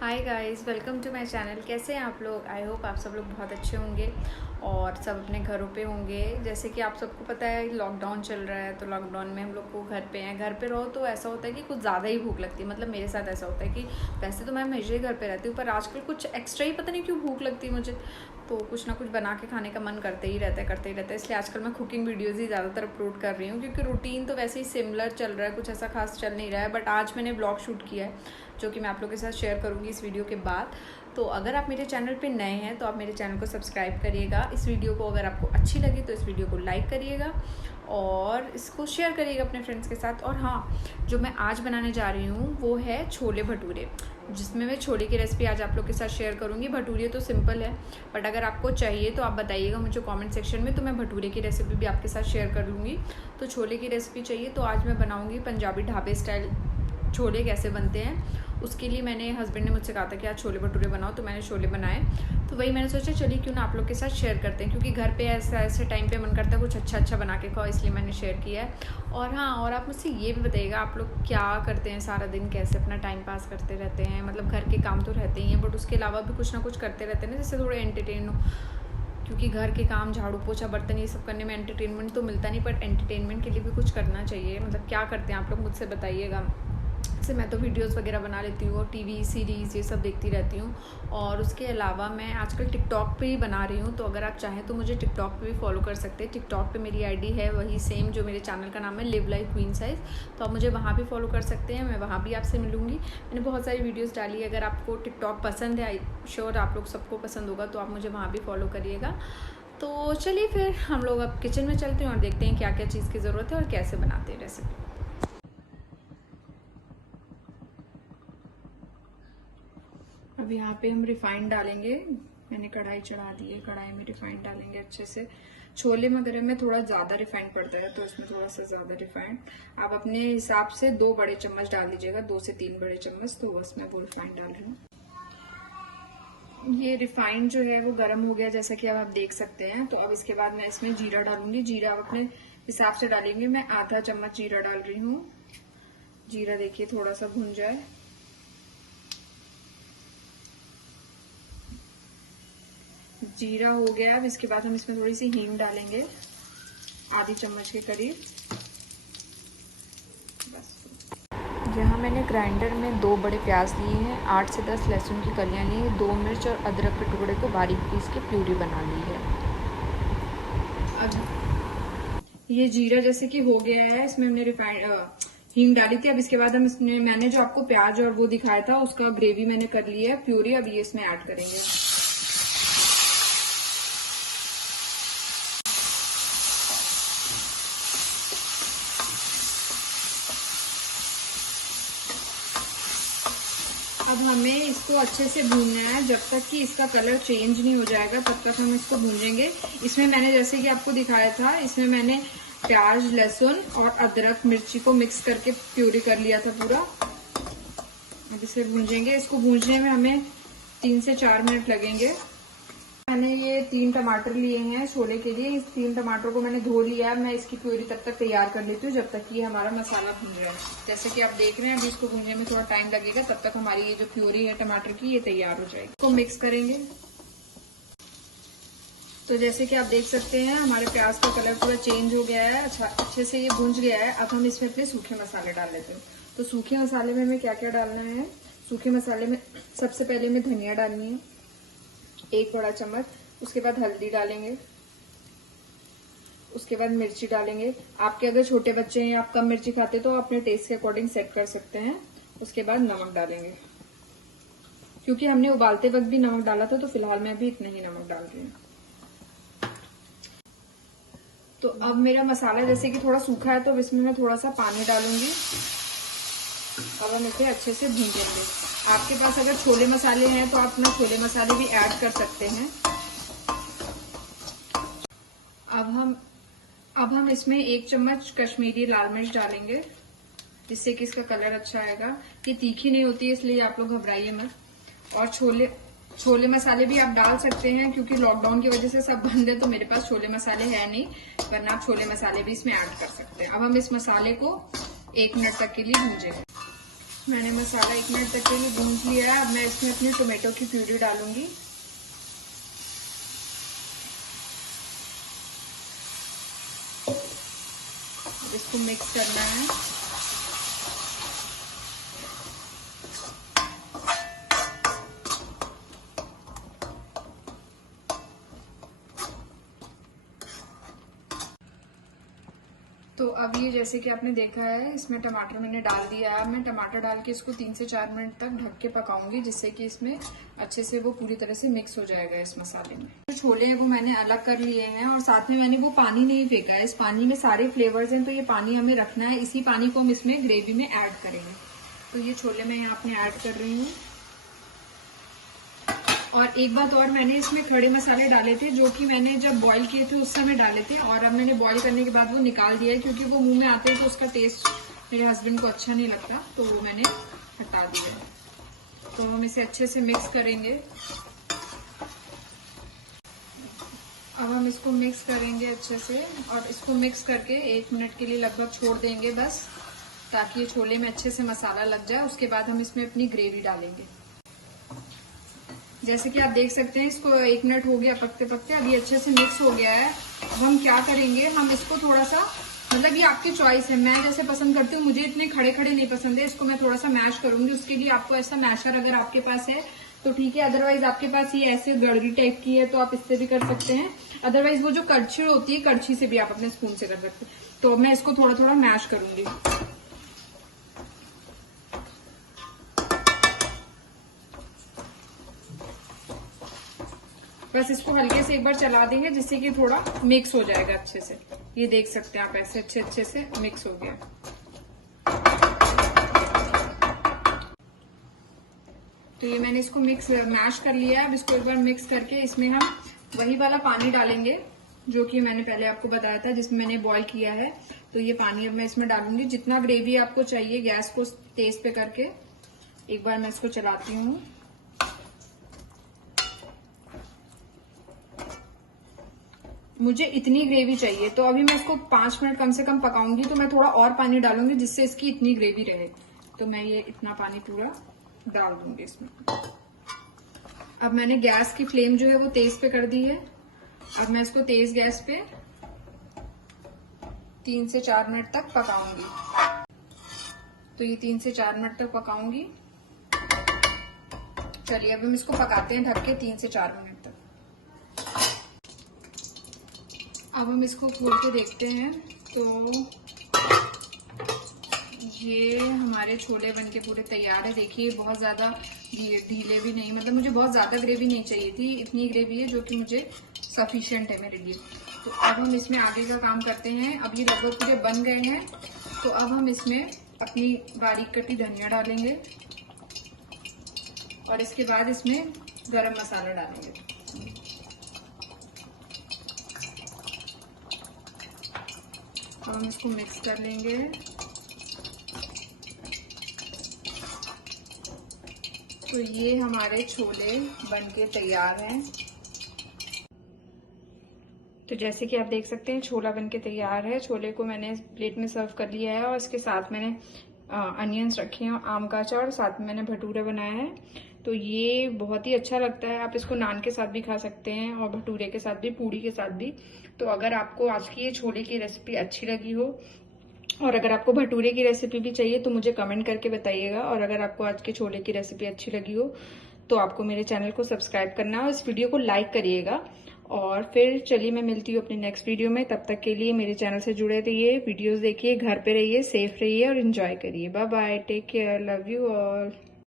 Hi guys, welcome to my channel. कैसे हैं आप लोग? आई होप आप सब लोग बहुत अच्छे होंगे और सब अपने घरों पे होंगे। जैसे कि आप सबको पता है लॉकडाउन चल रहा है, तो लॉकडाउन में हम लोग को घर पे हैं। घर पे रहो तो ऐसा होता है कि कुछ ज़्यादा ही भूख लगती है। मतलब मेरे साथ ऐसा होता है कि वैसे तो मैं हमेशा ही घर पे रहती हूँ, पर आजकल कुछ एक्स्ट्रा ही पता नहीं क्यों भूख लगती है मुझे। तो कुछ ना कुछ बना के खाने का मन करते ही रहता है। इसलिए आजकल मैं कुकिंग वीडियोज़ ही ज़्यादातर अपलोड कर रही हूँ, क्योंकि रूटीन तो वैसे ही सिमिलर चल रहा है, कुछ ऐसा खास चल नहीं रहा है। बट आज मैंने ब्लॉग शूट किया है जो कि मैं आप लोगों के साथ शेयर करूँगी इस वीडियो के बाद। तो अगर आप मेरे चैनल पे नए हैं तो आप मेरे चैनल को सब्सक्राइब करिएगा। इस वीडियो को अगर आपको अच्छी लगी तो इस वीडियो को लाइक करिएगा और इसको शेयर करिएगा अपने फ्रेंड्स के साथ। और हाँ, जो मैं आज बनाने जा रही हूँ वो है छोले भटूरे, जिसमें मैं छोले की रेसिपी आज आप लोग के साथ शेयर करूँगी। भटूरे तो सिंपल है, बट अगर आपको चाहिए तो आप बताइएगा मुझे कमेंट सेक्शन में, तो मैं भटूरे की रेसिपी भी आपके साथ शेयर कर लूँगी। तो छोले की रेसिपी चाहिए तो आज मैं बनाऊँगी पंजाबी ढाबे स्टाइल छोले कैसे बनते हैं। उसके लिए मैंने हस्बैंड ने मुझसे कहा था कि आज छोले भटूरे बनाओ, तो मैंने छोले बनाए। तो वही मैंने सोचा चलिए क्यों ना आप लोग के साथ शेयर करते हैं, क्योंकि घर पे ऐसे टाइम पे मन करता है कुछ अच्छा बना के खाओ, इसलिए मैंने शेयर किया है। और हाँ, और आप मुझसे ये भी बताइएगा आप लोग क्या करते हैं सारा दिन, कैसे अपना टाइम पास करते रहते हैं। मतलब घर के काम तो रहते ही हैं, बट उसके अलावा भी कुछ ना कुछ करते रहते हैं ना, जिससे थोड़े एंटरटेन हो। क्योंकि घर के काम, झाड़ू पोछा, बर्तन, ये सब करने में एंटरटेनमेंट तो मिलता नहीं, पर एंटरटेनमेंट के लिए भी कुछ करना चाहिए। मतलब क्या करते हैं आप लोग, मुझसे बताइएगा। जैसे मैं तो वीडियोस वगैरह बना लेती हूँ और टीवी सीरीज़ ये सब देखती रहती हूँ। और उसके अलावा मैं आजकल टिकटॉक पे ही बना रही हूँ, तो अगर आप चाहें तो मुझे टिकटॉक पे भी फॉलो कर सकते हैं। टिकटॉक पे मेरी आईडी है वही सेम जो मेरे चैनल का नाम है, लिव लाइफ क्वीन साइज़। तो आप मुझे वहाँ भी फॉलो कर सकते हैं, मैं वहाँ भी आपसे मिलूँगी। मैंने बहुत सारी वीडियोज़ डाली है। अगर आपको टिकटॉक पसंद है, आई श्योर आप लोग सबको पसंद होगा, तो आप मुझे वहाँ भी फॉलो करिएगा। तो चलिए फिर हम लोग अब किचन में चलते हैं और देखते हैं क्या क्या चीज़ की ज़रूरत है और कैसे बनाते हैं रेसिपी। अब यहाँ पे हम रिफाइंड डालेंगे। मैंने कढ़ाई चढ़ा दी है, कढ़ाई में रिफाइंड डालेंगे अच्छे से। छोले वगैरह में थोड़ा ज़्यादा रिफाइंड पड़ता है, तो इसमें थोड़ा सा ज़्यादा रिफाइंड आप अपने हिसाब से 2 बड़े चम्मच डाल दीजिएगा, 2 से 3 बड़े चम्मच। तो बस मैं वो रिफाइंड डाल रही हूँ। ये रिफाइंड जो है वो गर्म हो गया, जैसा कि अब आप देख सकते हैं। तो अब इसके बाद मैं इसमें जीरा डालूंगी। जीरा आप अपने हिसाब से डालेंगे। मैं आधा चम्मच जीरा डाल रही हूँ। जीरा देखिए थोड़ा सा भुन जाए। जीरा हो गया। अब इसके बाद हम इसमें थोड़ी सी हींग डालेंगे, आधी चम्मच के करीब। बस यहाँ मैंने ग्राइंडर में 2 बड़े प्याज लिए हैं, 8 से 10 लहसुन की कलियाँ ली हैं, 2 मिर्च और अदरक के टुकड़े को बारीक पीस के प्यूरी बना ली है। अब ये जीरा जैसे कि हो गया है, इसमें हमने हींग डाली थी। अब इसके बाद हम इसमें मैंने जो आपको प्याज और वो दिखाया था उसका ग्रेवी मैंने कर लिया है, प्यूरी। अब ये इसमें ऐड करेंगे। अब हमें इसको अच्छे से भूनना है, जब तक कि इसका कलर चेंज नहीं हो जाएगा तब तक हम इसको भूनेंगे। इसमें मैंने जैसे कि आपको दिखाया था, इसमें मैंने प्याज, लहसुन और अदरक, मिर्ची को मिक्स करके प्यूरी कर लिया था पूरा। अब इसे भूनेंगे। इसको भूनने में हमें 3 से 4 मिनट लगेंगे। मैंने ये 3 टमाटर लिए हैं छोले के लिए। इस 3 टमाटर को मैंने धो लिया है। मैं इसकी प्यूरी तब तक तैयार कर लेती हूँ जब तक कि ये हमारा मसाला भून रहा है। जैसे कि आप देख रहे हैं अभी इसको भूनने में थोड़ा टाइम लगेगा, तब तक हमारी ये जो प्यूरी है टमाटर की ये तैयार हो जाएगी। इसको मिक्स करेंगे। तो जैसे कि आप देख सकते हैं हमारे प्याज का कलर पूरा चेंज हो गया है, अच्छा अच्छे से ये भून गया है। अब हम इसमें अपने सूखे मसाले डाल लेते हैं। तो सूखे मसाले में हमें क्या क्या डालना है। सूखे मसाले में सबसे पहले में धनिया डालनी है, 1 बड़ा चम्मच। उसके बाद हल्दी डालेंगे। उसके बाद मिर्ची डालेंगे। आपके अगर छोटे बच्चे हैं, आप कम मिर्ची खाते तो अपने टेस्ट के अकॉर्डिंग सेट कर सकते हैं। उसके बाद नमक डालेंगे, क्योंकि हमने उबालते वक्त भी नमक डाला था, तो फिलहाल मैं भी इतना ही नमक डाल रही हूँ। तो अब मेरा मसाला जैसे कि थोड़ा सूखा है, तो इसमें मैं थोड़ा सा पानी डालूंगी। अब हम इसे अच्छे से भूनेंगे। आपके पास अगर छोले मसाले हैं तो आप अपना छोले मसाले भी ऐड कर सकते हैं। अब हम इसमें 1 चम्मच कश्मीरी लाल मिर्च डालेंगे, जिससे कि इसका कलर अच्छा आएगा। ये तीखी नहीं होती है, इसलिए आप लोग घबराइए मत। और छोले मसाले भी आप डाल सकते हैं, क्योंकि लॉकडाउन की वजह से सब बंद है, तो मेरे पास छोले मसाले है नहीं, वरना आप छोले मसाले भी इसमें ऐड कर सकते हैं। अब हम इस मसाले को 1 मिनट तक के लिए भूनेंगे। मैंने मसाला 1 मिनट तक के लिए भून लिया है। अब मैं इसमें अपनी टोमेटो की प्यूरी डालूंगी। इसको मिक्स करना है। तो अब ये जैसे कि आपने देखा है, इसमें टमाटर मैंने डाल दिया है। अब मैं टमाटर डाल के इसको 3 से 4 मिनट तक ढक के पकाऊंगी, जिससे कि इसमें अच्छे से वो पूरी तरह से मिक्स हो जाएगा इस मसाले में। जो छोले हैं वो मैंने अलग कर लिए हैं और साथ में मैंने वो पानी नहीं फेंका है। इस पानी में सारे फ्लेवर्स हैं, तो ये पानी हमें रखना है। इसी पानी को हम इसमें ग्रेवी में ऐड करेंगे। तो ये छोले मैं यहाँ अपने ऐड कर रही हूँ। और एक बात और, मैंने इसमें खड़े मसाले डाले थे, जो कि मैंने जब बॉईल किए थे उस समय डाले थे, और अब मैंने बॉईल करने के बाद वो निकाल दिया है, क्योंकि वो मुंह में आते हैं तो उसका टेस्ट मेरे हस्बैंड को अच्छा नहीं लगता, तो वो मैंने हटा दिया है। तो हम इसे अच्छे से मिक्स करेंगे। अब हम इसको मिक्स करेंगे अच्छे से, और इसको मिक्स करके 1 मिनट के लिए लगभग छोड़ देंगे बस, ताकि ये छोले में अच्छे से मसाला लग जाए। उसके बाद हम इसमें अपनी ग्रेवी डालेंगे। जैसे कि आप देख सकते हैं, इसको 1 मिनट हो गया पकते पकते। अब ये अच्छे से मिक्स हो गया है। अब हम क्या करेंगे, हम इसको थोड़ा सा, मतलब ये आपकी चॉइस है, मैं जैसे पसंद करती हूँ, मुझे इतने खड़े खड़े नहीं पसंद है, इसको मैं थोड़ा सा मैश करूंगी। उसके लिए आपको ऐसा मैशर अगर आपके पास है तो ठीक है, अदरवाइज आपके पास ये ऐसे गड़गी टाइप की है तो आप इससे भी कर सकते हैं। अदरवाइज वो जो कड़छी होती है, कड़छी से भी आप अपने स्पून से कर सकते हैं। तो मैं इसको थोड़ा थोड़ा मैश करूंगी। बस इसको हल्के से एक बार चला देंगे, जिससे कि थोड़ा मिक्स हो जाएगा अच्छे से। ये देख सकते हैं आप, ऐसे अच्छे से मिक्स हो गया। तो ये मैंने इसको मैश कर लिया है। अब इसको एक बार मिक्स करके इसमें हम वही वाला पानी डालेंगे जो कि मैंने पहले आपको बताया था, जिसमें मैंने बॉईल किया है। तो ये पानी अब मैं इसमें डालूंगी। जितना ग्रेवी आपको चाहिए, गैस को तेज पे करके एक बार मैं इसको चलाती हूँ। मुझे इतनी ग्रेवी चाहिए, तो अभी मैं इसको 5 मिनट कम से कम पकाऊंगी। तो मैं थोड़ा और पानी डालूंगी, जिससे इसकी इतनी ग्रेवी रहे। तो मैं ये इतना पानी पूरा डाल दूंगी इसमें। अब मैंने गैस की फ्लेम जो है वो तेज पे कर दी है। अब मैं इसको तेज गैस पे 3 से 4 मिनट तक पकाऊंगी। तो ये 3 से 4 मिनट तक पकाऊंगी। चलिए अब हम इसको पकाते हैं ढक के 3 से 4 मिनट तक। अब हम इसको खोल के देखते हैं। तो ये हमारे छोले बनके पूरे तैयार है। देखिए बहुत ज्यादा ढीले भी नहीं, मतलब मुझे बहुत ज्यादा ग्रेवी नहीं चाहिए थी, इतनी ग्रेवी है जो कि मुझे सफिशिएंट है मेरे लिए। तो अब हम इसमें आगे का काम करते हैं। अब ये लगभग पूरे बन गए हैं। तो अब हम इसमें अपनी बारीक कटी धनिया डालेंगे, और इसके बाद इसमें गरम मसाला डालेंगे। अब हम इसको मिक्स कर लेंगे। तो ये हमारे छोले बनके तैयार हैं। तो जैसे कि आप देख सकते हैं, छोला बनके तैयार है। छोले को मैंने प्लेट में सर्व कर लिया है, और इसके साथ मैंने अनियंस रखे हैं, आम का अचार, और साथ में मैंने भटूरे बनाए हैं। तो ये बहुत ही अच्छा लगता है। आप इसको नान के साथ भी खा सकते हैं, और भटूरे के साथ भी, पूड़ी के साथ भी। तो अगर आपको आज की ये छोले की रेसिपी अच्छी लगी हो, और अगर आपको भटूरे की रेसिपी भी चाहिए, तो मुझे कमेंट करके बताइएगा। और अगर आपको आज के छोले की रेसिपी अच्छी लगी हो, तो आपको मेरे चैनल को सब्सक्राइब करना और इस वीडियो को लाइक करिएगा। और फिर चलिए मैं मिलती हूँ अपने नेक्स्ट वीडियो में। तब तक के लिए मेरे चैनल से जुड़े रहिए, वीडियोस देखिए, घर पे रहिए, सेफ रहिए और एंजॉय करिए। Bye bye, take care, love you all.